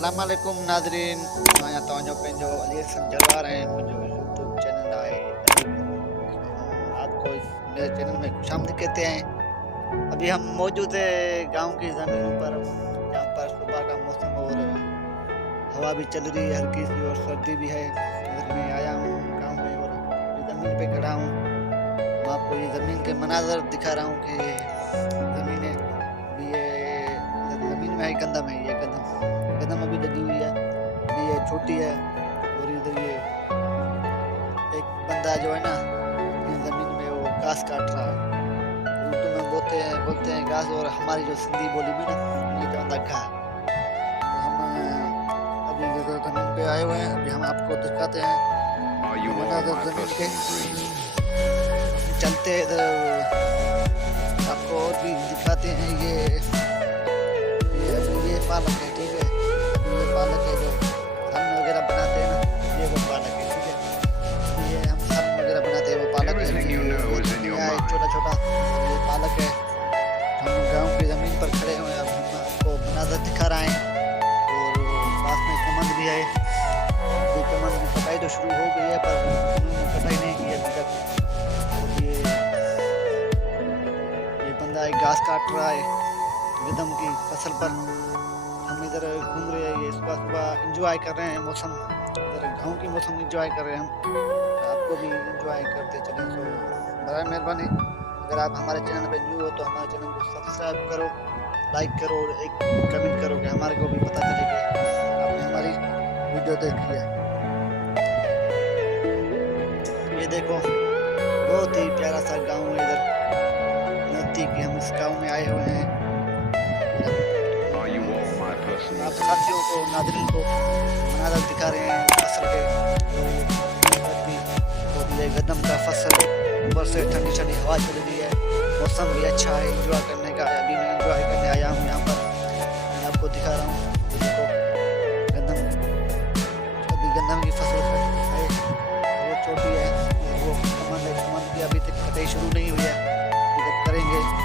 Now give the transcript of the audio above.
अस्सलाम वालेकुम नाज़रीन, मां तव्हांजो पंहिंजो अली हसन जलवार ऐं मुंहिंजो यूट्यूब चैनल आहे। आपको इस मेरे चैनल में खुशामदीद कहते हैं। अभी हम मौजूद है गांव की ज़मीनों पर, जहाँ पर सुबह का मौसम और हवा भी चल रही है हल्की सी और सर्दी भी है। इधर मैं आया हूँ गांव में और ज़मीन पे खड़ा हूँ। मैं आपको ये ज़मीन के मनाज़र दिखा रहा हूँ कि ज़मीन है, अभी ये ज़मीन में है गंदम है, ये गंदम अभी लगी हुई है, अभी ये छोटी है। और इधर ये एक बंदा जो है ना ज़मीन में वो घास काट रहा है। उर्दू में बोलते हैं घास, और हमारी जो सिंधी बोली में ना ये जो घा। तो हम अभी इधर ज़मीन पे आए हुए हैं, अभी हम आपको दिखाते हैं मनाज़र ज़मीन के। चलते इधर आपको और भी दिखाते हैं। ये पालक है, ठीक है। ये पालक है जो हम वगैरह बनाते हैं ना, ये वो पालक है, ठीक है। ये हम सब वगैरह बनाते हैं वो पालक है, छोटा छोटा ये पालक है। हम गांव की ज़मीन पर खड़े हुए हैं, अब हम आपको मनाज़र दिखा रहे हैं। और पास में कमंद भी है, ये कमंद की कटाई तो शुरू हो गई है पर उन्होंने कटाई नहीं की अभी तक। ये बंदा एक घास काट रहा है गंदम की फसल पर। हम इधर घूम रहे हैं, ये सुबह सुबह इंजॉय कर रहे हैं मौसम, इधर गाँव की मौसम इंजॉय कर रहे हैं हम। आपको भी इंजॉय करते चलें। तो बड़ा मेहरबानी, अगर आप हमारे चैनल पे न्यू हो तो हमारे चैनल को सब्सक्राइब करो, लाइक करो और एक कमेंट करो कि हमारे को भी पता चले कि आपने हमारी वीडियो देखी है। ये देखो बहुत ही प्यारा सा गाँव है इधर नज़दीक, हम इस गाँव में आए हुए हैं। आप साथियों को, नाज़रीन को मनाज़र दिखा रहे हैं फसल के। और ये गंदम का फसल, ऊपर से ठंडी ठंडी हवा चल रही है, मौसम भी अच्छा है इंजॉय करने का। अभी मैं इंजॉय करने आया हूँ यहाँ पर, मैं आपको दिखा रहा हूँ। देखो गंदम, अभी गंदम की फसल है, वो छोटी है, वो कमंद है, कमंद की अभी तक कटाई शुरू नहीं हुई है, करेंगे।